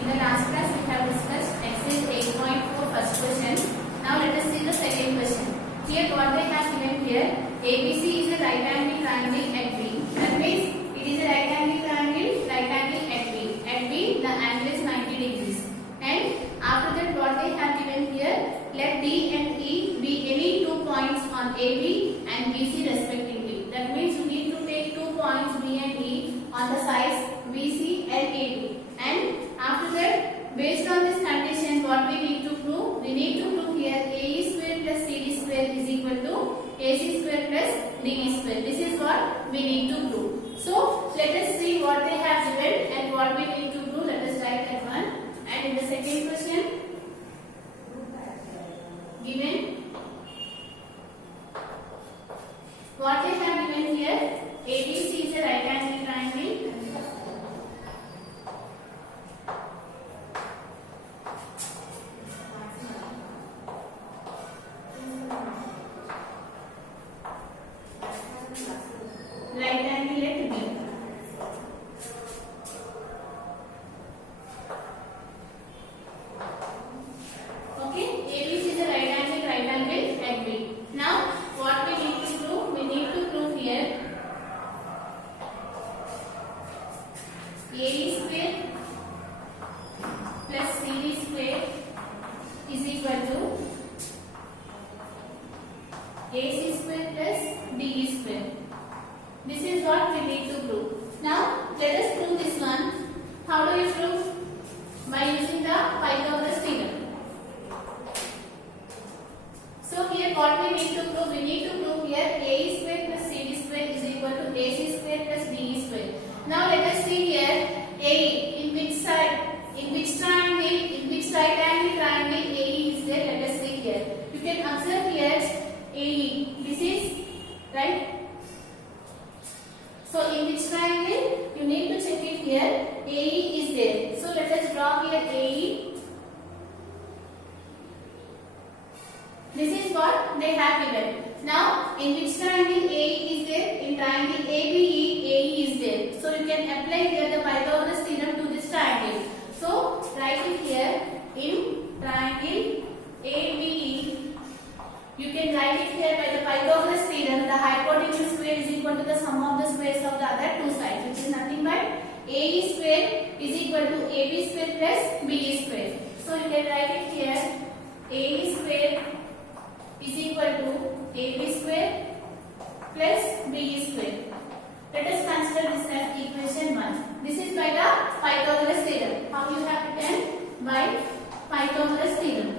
In the last class we have discussed exercise 8.4 first question. Now let us see the second question. Here what they have given here, ABC is a right angle triangle at B. That means it is a right angle triangle at B. At B the angle is 90 degrees. And after that what they have given here, let D and E be any 2 points on AB and BC respectively. That means you need to take 2 points B and E on the sides BC and AB. And after that, based on this condition, what we need to prove? We need to prove here AE square plus CD square is equal to AC square plus DE square. This is what we need to prove. So let us see what they have given and what we need to prove. Let us write that one. And in the second question, given what they have given here, ABC is a right angle triangle. Right angle at B. Okay, ABC is a right angle at B. Now, what we need to prove? We need to prove here AE square plus CD square is equal to AC square plus DE square. This is what we need to prove. Now, let us prove this one. How do you prove? By using the Pythagoras theorem. So, here what we need to prove? We need to prove here AE square plus CD square is equal to AC square plus DE square. Now, let us see here AE in which side, in which triangle, in which right angle triangle AE is there. Let us see here. You can observe here AE. This is right. So in which triangle? You need to check it here. AE is there. So let us draw here AE. This is what they have given. Now in which triangle AE is there? In triangle ABE, AE is there. So you can apply here the Pythagoras theorem to this triangle. So write it here. In triangle ABE, you can write it here by the Pythagoras theorem. The hypotenuse square is equal to the sum of the squares of the other two sides, which is nothing but AE square is equal to AB square plus BE square. So you can write it here. AE square is equal to AB square plus BE square. Let us consider this as equation 1. This is by the Pythagoras theorem. How you have written? By Pythagoras theorem.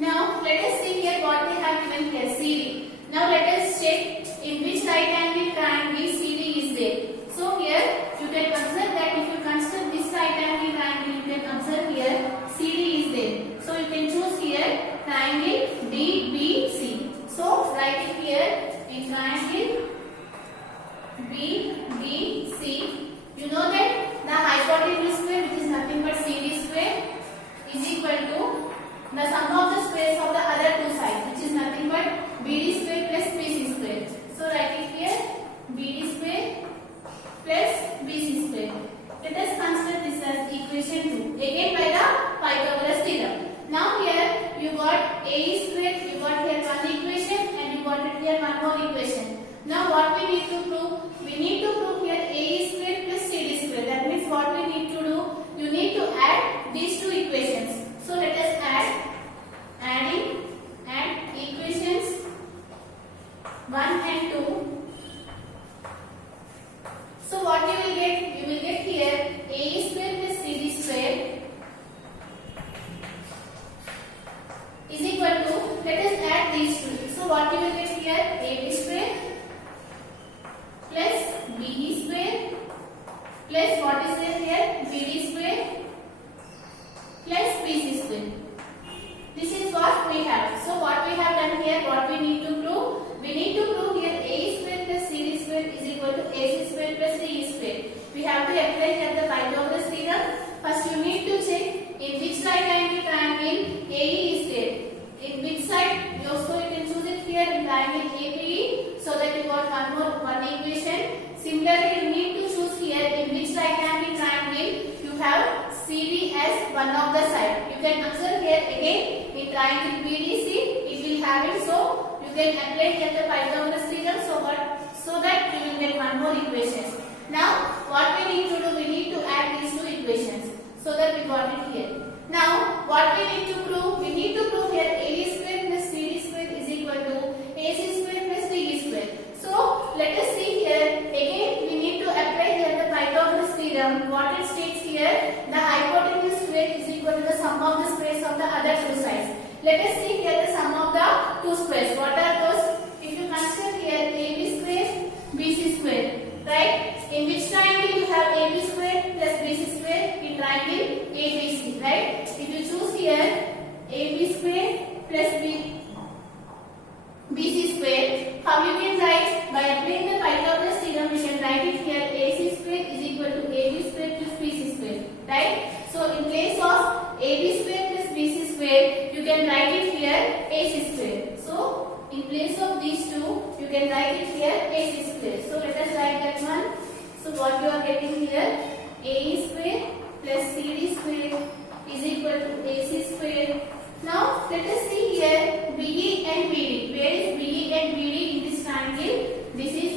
Now let us see here what they have given here, CD. Now let us check in which right angle triangle CD is there. So here you can observe that if you consider this right angle triangle, you can observe here CD is there. So you can choose here triangle DBC. So write it here in triangle BDC. You know that the hypotenuse square, which is nothing but CD square, is equal to the sum of the squares of the other two sides, which is nothing but BD square plus BC square. So write it here BD square plus BC square. Let us consider this as equation 2, again by the Pythagoras theorem. Now here you got AE square, you got here one equation and you got it here one more equation. Now what we need to prove? We need to prove here AE square plus CD square. That means what we need to do? You need to add these two equations. So let us adding equations 1 and 2. So what you will get? You will get here AE square plus CD square is equal to, let us add these two. So what you will get here? AB square plus BE square plus what is there here? BD square plus BC square. This is what we have. So what we have done here, what we need to prove? We need to prove here AE square plus CD square is equal to AC square plus DE square. We have to apply here the Pythagoras theorem. First you need to check in which right angle triangle AE is there. In which side? Also you can choose it here in triangle triangle ABE, so that you got one equation. Similarly, you need to choose here in which right angle triangle you have CD as one of the side. You can observe here again in triangle BDC it will have it, so you can apply here the Pythagoras theorem so that you will get one more equation. Now what we need to do, we need to add these two equations so that we got it here. Now what we need to prove, we need to prove here AD square plus CD square is equal to AC square plus DE square. So let us see here again we need to apply here the Pythagoras theorem. What it states here, the hypotenuse square is equal to the sum of the squares of the other two sides. Let us see here the sum of the two squares. What are those? If you consider here AB square, BC square, right? In which triangle you have AB square plus BC square? In triangle ABC, right? If you choose here AB square plus BC square, how you can write? By applying the Pythagoras theorem, we can write it here AC square is equal to AB square plus BC square, right? So in place of AB square plus BC square, you can write it here AC square. So in place of these two, you can write it here AC square. So let us write that one. So what you are getting here, AE square plus CD square is equal to AC square. Now let us see here BE and BD. Where is BE and BD in this triangle? This is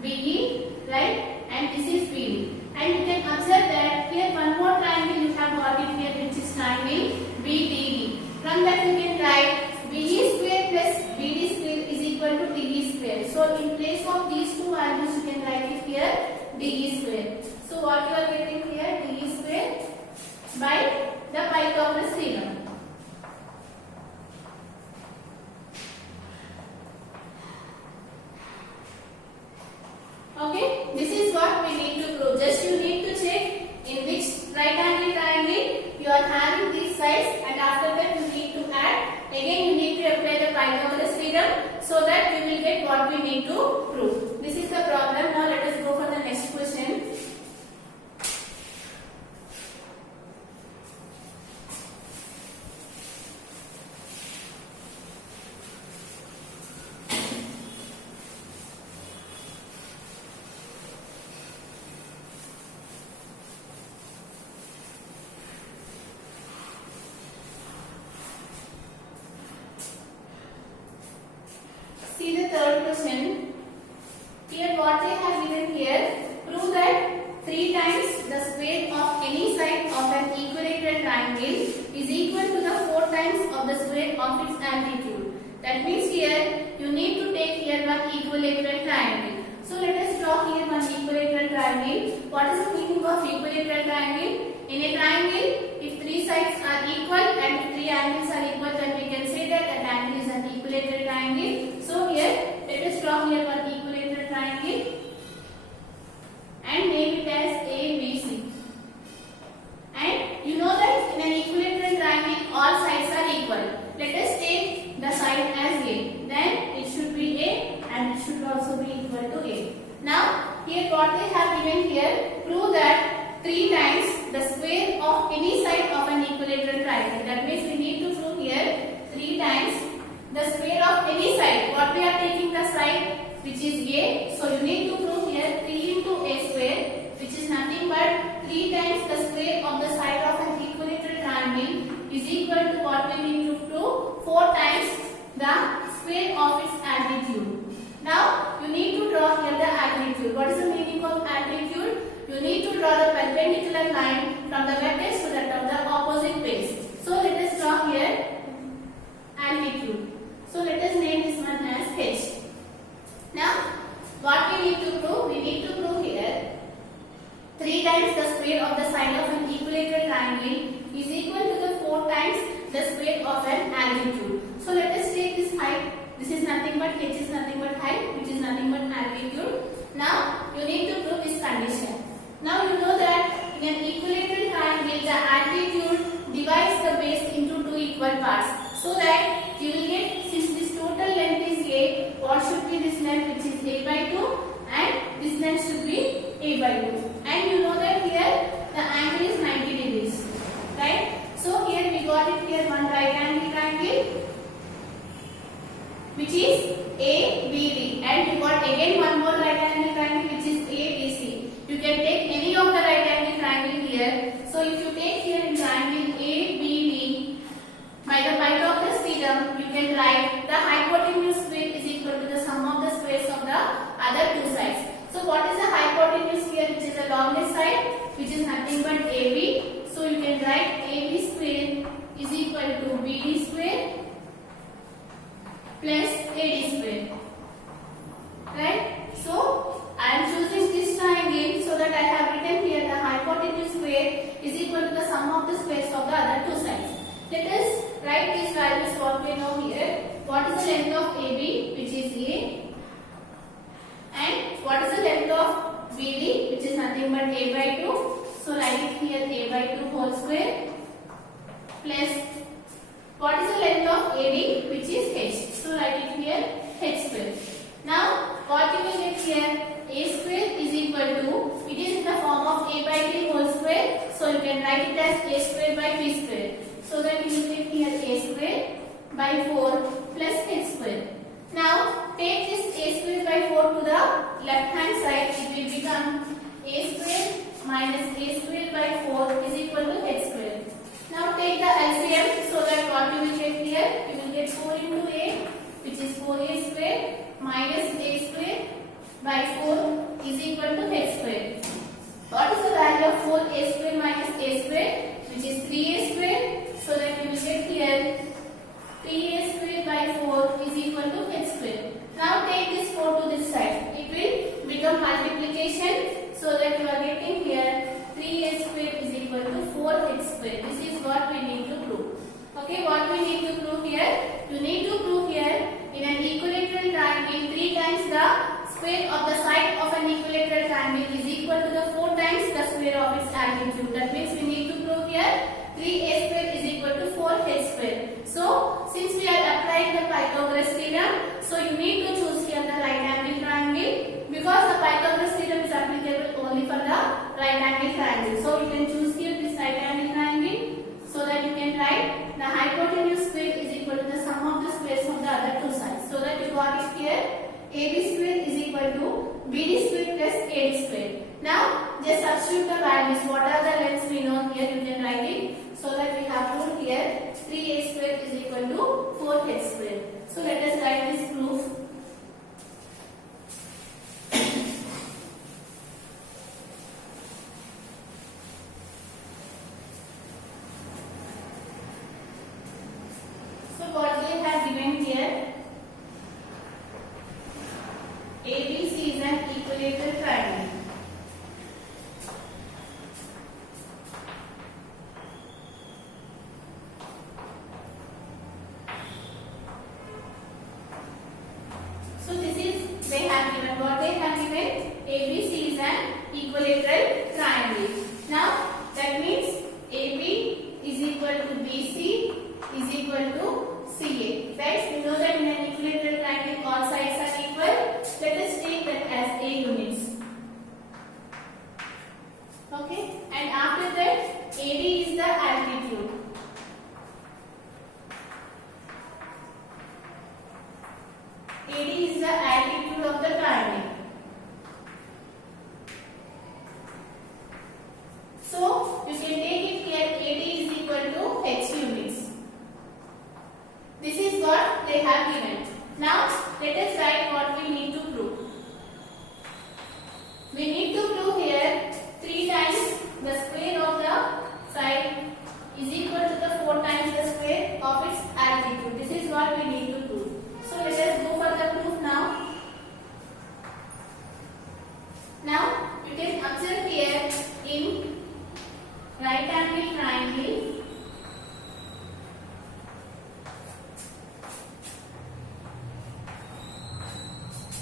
BE, right? And this is BD. And you can observe that here one more triangle you have got it here, which is triangle BDE. From that you can write BE square plus BD square is equal to DE square. So in place of these two values you can write it here DE square. So what you are getting here, DE square by the Pythagoras theorem. Okay, this is what we need to prove. Just you need to check in which right angle triangle you are having these sides, and after that you need to add. Again you need to apply the Pythagoras theorem so that we will get what we need to prove. This is the problem. Now let us go for the next question. See the third question. Here what they have given here, prove that 3 times the square of any side of an equilateral triangle is equal to the 4 times of the square of its altitude. That means here you need to take here one equilateral triangle. So let us draw here one equilateral triangle. What is the meaning of equilateral triangle? In a triangle, if 3 sides are equal and 3 angles are equal, then we can say that an angle is an equilateral triangle. So here, let us draw here one equilateral triangle and name it as ABC. And you know that in an equilateral triangle, all sides are equal. Let us take the side as A. Then it should be A and it should also be equal to A. Now, here what they have given here, prove that 3 times the square of any side of an equilateral triangle. That means we need to prove here 3 times the square of any side. What we are taking the side which is A. So you need to prove here 3 into A square, which is nothing but 3 times the square of the side of an equilateral triangle is equal to what we need to prove 4 times the square of its altitude. Now you need to draw here the altitude. What is the meaning of altitude? You need to draw the perpendicular line from the vertex to that of the opposite face. So let us draw here altitude. So let us name this one as H. Now what we need to prove? We need to prove here 3 times the square of the side of an equilateral triangle is equal to the 4 times the square of an altitude. So let us take this height. This is nothing but H is nothing but height, which is nothing but altitude. Now you need to prove this condition. Now you know that in an equilateral triangle the altitude divides the base into 2 equal parts. So that you will get, since this total length is A, what should be this length, which is A by 2, and this length should be A by 2. And you know that here the angle is 90 degrees. Right? So here we got it here one right angle triangle, which is A write it as a square by b square. So that you will get here a square by 4 plus h square. Now take this a square by 4 to the left hand side. It will become a square minus a square by 4 is equal to h square. Now take the LCM, so that what you will get here, you will get 4 into a, which is 4a square minus a square by 4 is equal to h square. What is the value of 4a square minus a square, which is 3a square, so that you will get here 3a square by 4 is equal to h square. Now take this 4 to this side. It will become multiplication, so that you are getting here 3a square is equal to 4h square. This is what we need to prove. Okay, what we need to prove here? You need to prove here in an equilateral triangle 3 times the square of the side of an equilateral triangle is equal to the 4 times the square of its altitude. That means we need to prove here 3a square is equal to 4h square. So, since we are applying the Pythagoras theorem, so you need to choose here the right angle triangle, because the Pythagoras theorem is applicable only for the right angle triangle. So, you can choose here this right angle triangle, so that you can write the hypotenuse square is equal to the sum of the squares of the other two sides. So that you got it here, AB square is equal to BD square plus AD square. Now, just substitute the values. What are the lengths we know here? You can write it. So that we have proved here 3a square is equal to 4h square. So let us write this proof. So what they have given here, ABC is an equilateral triangle. So this is they have given. What they have given? ABC is an equilateral triangle. Now that means AB is equal to BC is equal to CA. Right? We know that in an equilateral triangle all sides are equal. Let us take that as A units. Okay? And after that, AD is the altitude. AD is the altitude of the triangle. So, you can take it here, AD is equal to H units. This is what they have given. Now, let us write what we need to prove. We need to prove here 3 times the square of the side is equal to the 4 times the square of its altitude. This is what we need to prove. So let us go for the proof now. Now you can observe here in right angle triangle,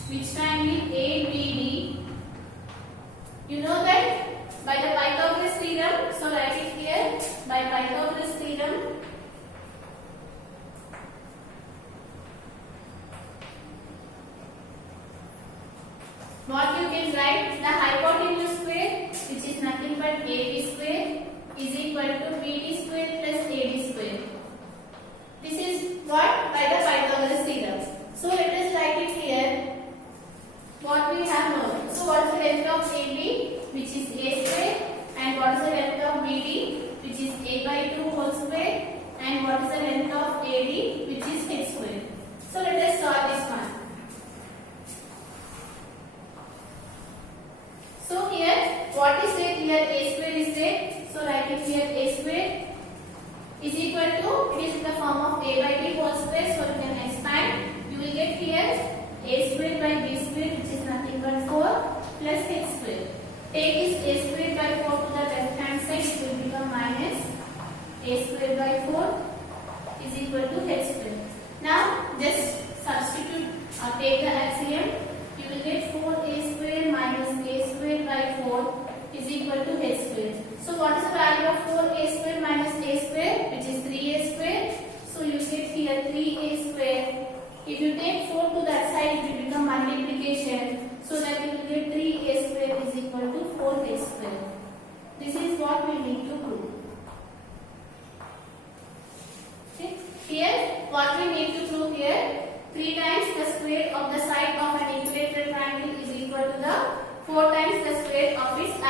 which triangle ABD. You know that by the Pythagoras theorem. So write it here by Pythagoras theorem. What you can write, the hypotenuse square, which is nothing but AB square, is equal to BD square plus AD square. This is what? By the Pythagoras theorem. So let us write it here. What we have known. So what is the length of AB, which is A square, and what is the length of BD, which is A by 2 whole square, and what is the length of AD, which is H square. So let us solve this one. So here, what is there? Here A square is there. So write it here, A square is equal to, it is in the form of A by B whole square. So you can expand. You will get here A square by B square, which is nothing but 4 plus H square. Take this A square by 4 to the left hand side. It will become minus A square by 4 is equal to H square. Now just substitute or take the LCM. You will get 4A square minus A square by 4 is equal to H square. So what is the value of 4A square minus A square, which is 3A square? So you get here 3A square. If you take 4 to that side, it will become multiplication. So that you will get 3A square is equal to 4H square. This is what we need to prove.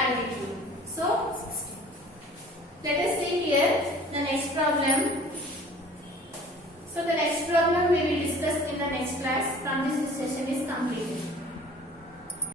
altitude. So let us see here the next problem. So the next problem we will discuss in the next class. From this session is completed.